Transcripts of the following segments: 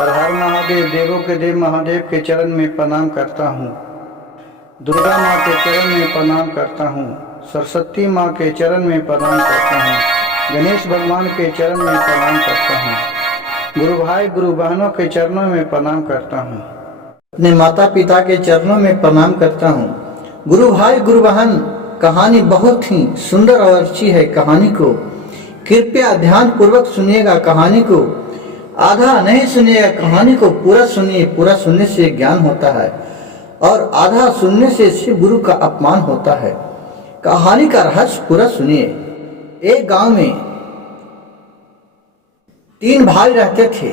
हर हर महादेव, देवों के देव महादेव के चरण में प्रणाम करता हूँ। दुर्गा माँ के चरण में प्रणाम करता हूँ। सरस्वती माँ के चरण में प्रणाम करता हूँ। गणेश भगवान के चरण में प्रणाम करता हूँ। गुरु भाई गुरु बहनों के चरणों में प्रणाम करता हूँ। अपने माता पिता के चरणों में प्रणाम करता हूँ। गुरु भाई गुरु बहन, कहानी बहुत ही सुंदर और अच्छी है। कहानी को कृपया ध्यान पूर्वक सुनिएगा। कहानी को आधा नहीं सुनिएगा, कहानी को पूरा सुनिए। पूरा सुनने से ज्ञान होता है और आधा सुनने से शिव गुरु का अपमान होता है। कहानी का रहस्य पूरा सुनिए। एक गांव में 3 भाई रहते थे।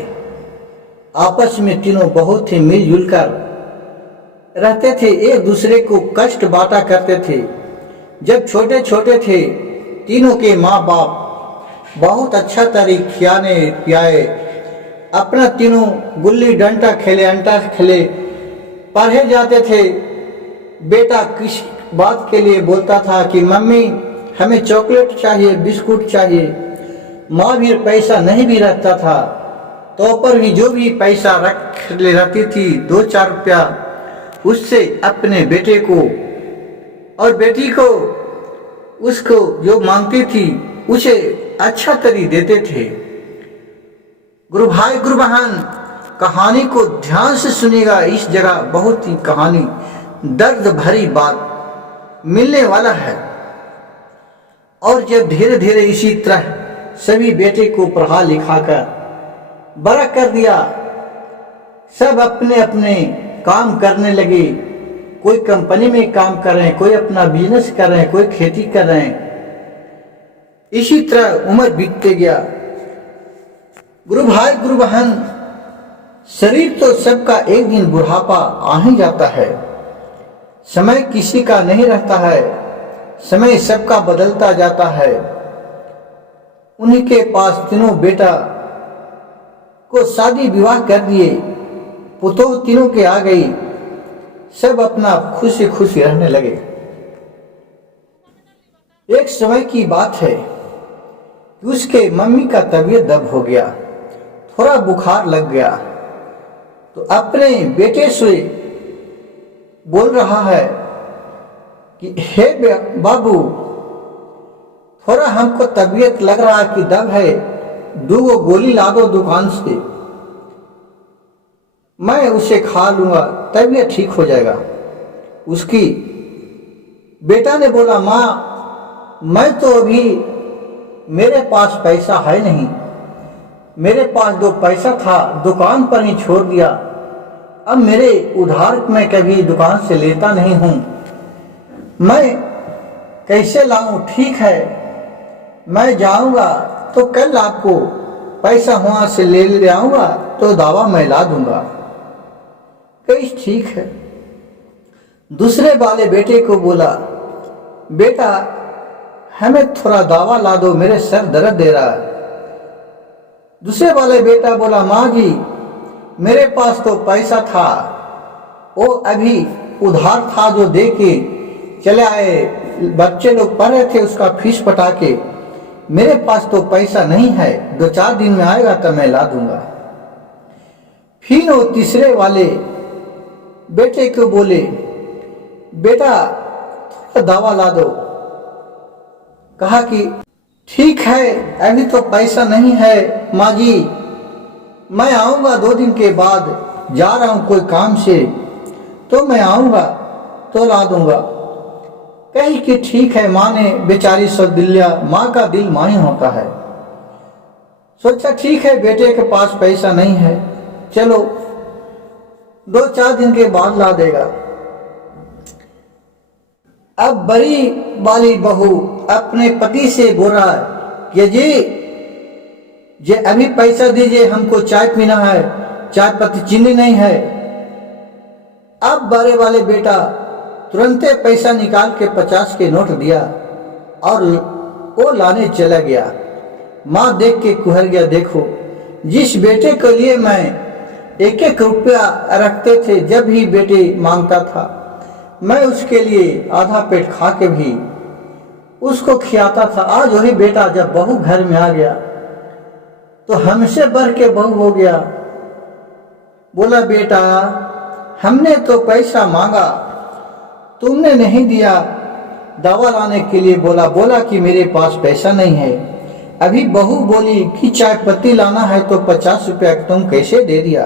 आपस में तीनों बहुत ही मिलजुल कर रहते थे। एक दूसरे को कष्ट बांटा करते थे। जब छोटे छोटे थे, तीनों के माँ बाप बहुत अच्छा तरीके खियाने पियाए। अपना तीनों गुल्ली डंडा खेले, अंटा खेले, पढ़े जाते थे। बेटा किस बात के लिए बोलता था कि मम्मी हमें चॉकलेट चाहिए, बिस्कुट चाहिए। माँ भी पैसा नहीं भी रखता था, तो पर भी जो भी पैसा रख ले रहती थी 2-4 रुपया, उससे अपने बेटे को और बेटी को उसको जो मांगती थी उसे अच्छा तरी देते थे। गुरु भाई गुरु बहन, कहानी को ध्यान से सुनिएगा। इस जगह बहुत ही कहानी दर्द भरी बात मिलने वाला है। और जब धीरे धीरे इसी तरह सभी बेटे को पढ़ा लिखा कर बड़ा कर दिया, सब अपने अपने काम करने लगे। कोई कंपनी में काम कर रहे हैं, कोई अपना बिजनेस कर रहे हैं, कोई खेती कर रहे हैं। इसी तरह उम्र बीतते गया। गुरु भाई गुरु बहन, शरीर तो सबका एक दिन बुढ़ापा आ ही जाता है। समय किसी का नहीं रहता है, समय सबका बदलता जाता है। उन्हीं के पास तीनों बेटा को शादी विवाह कर दिए। पुतोह तीनों के आ गई। सब अपना खुशी खुशी रहने लगे। एक समय की बात है कि उसके मम्मी का तबीयत दब हो गया, थोड़ा बुखार लग गया। तो अपने बेटे से बोल रहा है कि हे बाबू, थोड़ा हमको तबीयत लग रहा कि दब है, 2 गोली ला दो दुकान से, मैं उसे खा लूंगा, तबीयत ठीक हो जाएगा। उसकी बेटा ने बोला, माँ मैं तो अभी मेरे पास पैसा है नहीं, मेरे पास 2 पैसा था दुकान पर ही छोड़ दिया। अब मेरे उधार मैं कभी दुकान से लेता नहीं हूँ, मैं कैसे लाऊं? ठीक है, मैं जाऊंगा तो कल आपको पैसा वहां से ले आऊंगा, तो दवा मैं ला दूंगा। कहीं ठीक है। दूसरे वाले बेटे को बोला, बेटा हमें थोड़ा दवा ला दो, मेरे सर दर्द दे रहा है। दूसरे वाले बेटा बोला, माँ जी मेरे पास तो पैसा था, वो अभी उधार था जो दे के चले आए, बच्चे लोग पढ़ रहे थे उसका फीस पटा के, मेरे पास तो पैसा नहीं है, 2-4 दिन में आएगा तो मैं ला दूंगा। फिर वो तीसरे वाले बेटे को बोले, बेटा थोड़ा दवा ला दो। कहा कि ठीक है, अभी तो पैसा नहीं है माँ जी, मैं आऊंगा 2 दिन के बाद, जा रहा हूं कोई काम से, तो मैं आऊंगा तो ला दूंगा। कही कि ठीक है। माँ ने बेचारी सौदिल्या, माँ का दिल माँ ही होता है, सोचा ठीक है बेटे के पास पैसा नहीं है, चलो 2-4 दिन के बाद ला देगा। अब बड़ी वाली बहू अपने पति से बोल रहा है कि जी अभी पैसा दीजिए, हमको चाय पीना है, चाय पत्ती चीनी नहीं है। अब बड़े वाले बेटा तुरंते पैसा निकाल के 50 के नोट दिया और वो लाने चला गया। माँ देख के कुहर गया, देखो जिस बेटे के लिए मैं 1-1 रुपया रखते थे, जब भी बेटे मांगता था मैं उसके लिए आधा पेट खा के भी उसको खिलाता था। आज वही बेटा जब बहू घर में आ गया तो हमसे बढ़ के बहू हो गया। बोला बेटा हमने तो पैसा मांगा, तुमने नहीं दिया। दवा लाने के लिए बोला कि मेरे पास पैसा नहीं है। अभी बहू बोली कि चाय पत्ती लाना है तो 50 रुपया तुम कैसे दे दिया।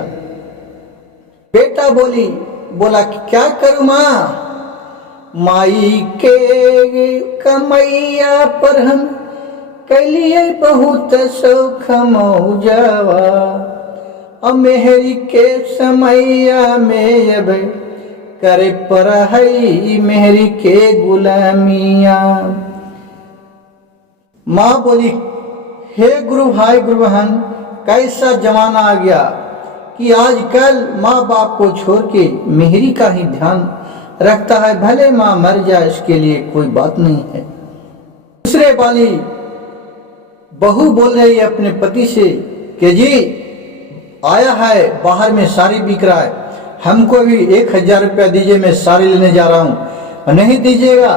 बेटा बोला कि क्या करूं माँ, माई के कमैया पर हम कैलिए बहुत सौख मौजवा, और मेहरी के समैया में अब करे पर है मेहरी के गुलामिया। माँ बोली हे गुरु भाई गुरु बहन, कैसा जमाना आ गया कि आजकल माँ बाप को छोड़ के मेहरी का ही ध्यान रखता है, भले माँ मर जाए इसके लिए कोई बात नहीं है। दूसरे वाली बहू बोल रही है अपने पति से कि जी आया है बाहर में साड़ी बिक रहा है, हमको भी 1000 रुपया दीजिए, मैं साड़ी लेने जा रहा हूँ, और नहीं दीजिएगा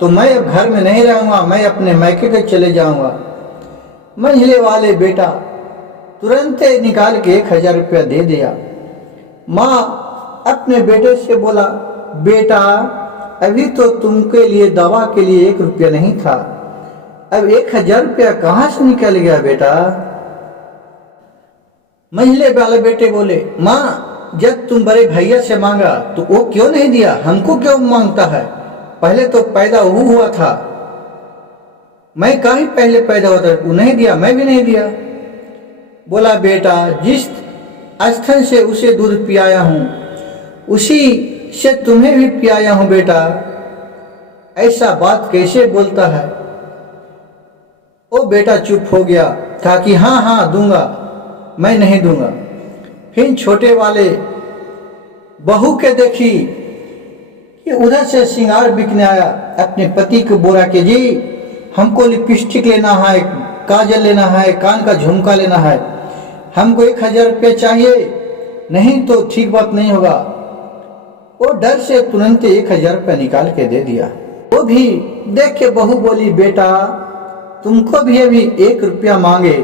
तो मैं अब घर में नहीं रहूंगा, मैं अपने मायके के चले जाऊंगा। मंझले वाले बेटा तुरंत निकाल के 1000 रुपया दे दिया। माँ अपने बेटे से बोला बेटा अभी तो तुमके लिए दवा के लिए 1 रुपया नहीं था, अब 1000 रुपया कहाँ से निकल गया बेटा। मंझले वाले बेटे बोले माँ जब तुम बड़े भैया से मांगा तो वो क्यों नहीं दिया, हमको क्यों मांगता है, पहले तो पैदा वो हुआ था, मैं कहीं पहले पैदा हुआ था, वो नहीं दिया मैं भी नहीं दिया। बोला बेटा जिस स्थल से उसे दूध पियाया हूँ उसी से तुम्हें भी पियाया हूँ बेटा, ऐसा बात कैसे बोलता है। वो बेटा चुप हो गया, कहा कि हाँ दूंगा, मैं नहीं दूंगा। फिर छोटे वाले बहू के देखी कि उधर से श्रृंगार बिकने आया, अपने पति को बोला कि जी हमको लिपस्टिक लेना है, काजल लेना है, कान का झुमका लेना है, हमको 1000 रुपये चाहिए, नहीं तो ठीक बात नहीं होगा। वो डर से तुरंत 1000 रुपया निकाल के दे दिया। वो भी देख के बहू बोली बेटा तुमको भी अभी 1 रुपया मांगे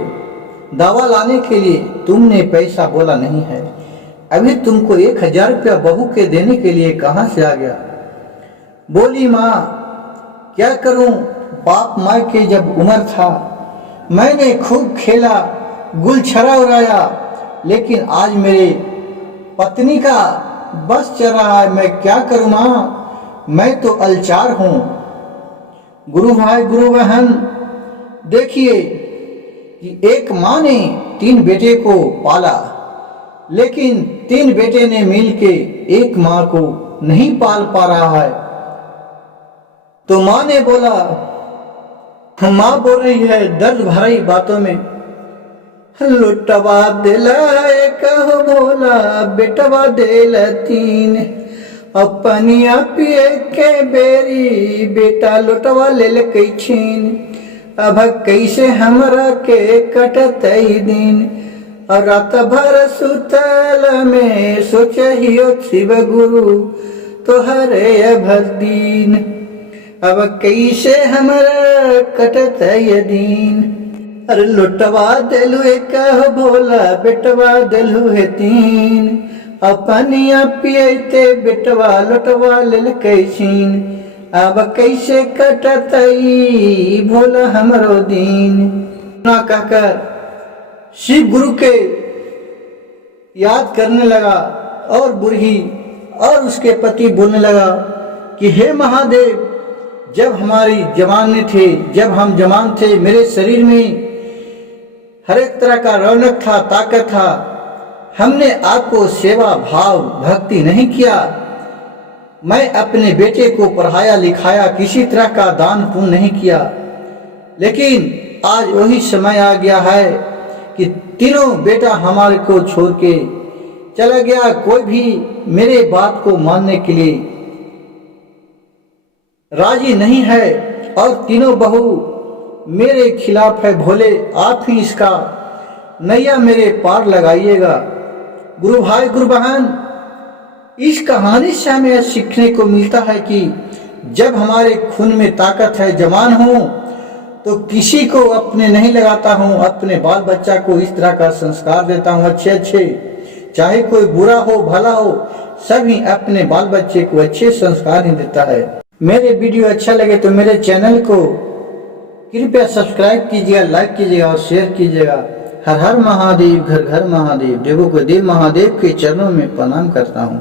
दवा लाने के लिए, तुमने पैसा बोला नहीं है, अभी तुमको 1000 रुपया बहू के देने के लिए कहाँ से आ गया। बोली माँ क्या करूं, बाप माँ के जब उम्र था मैंने खूब खेला, गुलछरा उड़ाया, लेकिन आज मेरे पत्नी का बस चल रहा है, मैं क्या करूं माँ, मैं तो अलचार हूं। गुरु भाई गुरु बहन देखिए कि एक माँ ने 3 बेटे को पाला, लेकिन 3 बेटे ने मिलके एक माँ को नहीं पाल पा रहा है। तो माँ ने बोला, माँ बोल रही है दर्द भरी बातों में, लुटवा दिला कहो बोला बेटवा दिल 3, अपनिया पिए के बेरी बेटा लुटवा ले कई छीन, अब कैसे हमरा के कटत दिन, और रात भर सुतल में सोचहियो शिव गुरु तोहरे अभदीन, अब कैसे हमरा कटत दिन। अरे लुटवा दिलु एक बोला बेटवा दिलु है 3, अपनिया पियते बेटवा लुटवा लेल कैसीन, अब कैसे कटतई भोला हमरो दिन। ना कहकर शिव गुरु के याद करने लगा, और बूढ़ी और उसके पति बोलने लगा कि हे महादेव जब हमारी जवानी थे, जब हम जवान थे, मेरे शरीर में हर एक तरह का रौनक था, ताकत था, हमने आपको सेवा भाव भक्ति नहीं किया, मैं अपने बेटे को पढ़ाया लिखाया, किसी तरह का दान पुण्य नहीं किया, लेकिन आज वही समय आ गया है कि तीनों बेटा हमारे को छोड़ के चला गया, कोई भी मेरे बात को मानने के लिए राजी नहीं है, और तीनों बहू मेरे खिलाफ है। भोले आप ही इसका नैया मेरे पार लगाइएगा। गुरु भाई गुरु बहन, इस कहानी से हमें सीखने को मिलता है कि जब हमारे खून में ताकत है, जवान हूँ, तो किसी को अपने नहीं लगाता हूँ, अपने बाल बच्चा को इस तरह का संस्कार देता हूँ, अच्छे अच्छे चाहे कोई बुरा हो भला हो, सभी अपने बाल बच्चे को अच्छे संस्कार ही देता है। मेरे वीडियो अच्छा लगे तो मेरे चैनल को कृपया सब्सक्राइब कीजिएगा, लाइक कीजिएगा और शेयर कीजिएगा। हर हर महादेव, घर घर महादेव। देवों को देव महादेव के चरणों में प्रणाम करता हूँ।